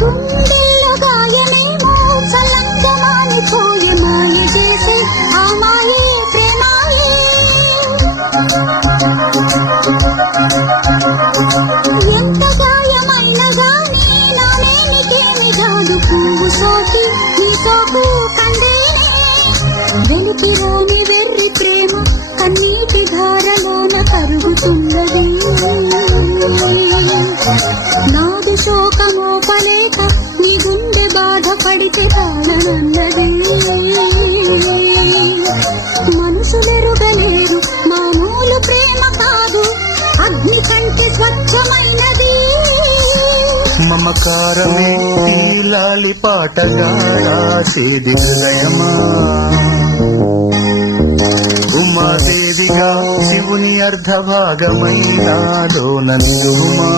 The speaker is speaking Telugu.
గుండెల్లో గాయమేమో చల్లంగా మానిపోయే మాయ చేసే ఆ మాయే ప్రేమాయే. ఎంత గాయమైన గానీ నానే నీకేమి కాదు పువ్వు సోకి నీ సోకు కందేనే. వెలికి రాని వెర్రి ప్రేమ కన్నీటి ధారలోన కరుగుతున్నది. నాది శోకమోపలేక నీ గుండె బాధపడితే కాలనన్నది. మనసులెరుగలేరు మామూలు ప్రేమ కాదు అగ్ని కంటే స్వచ్ఛమైనది. మమకారమే తీలాలి పాటగా రాసేది హృదయమా. ఉమాదేవిగా శివుని అర్ధభాగమైనాలోన నిలువుమా.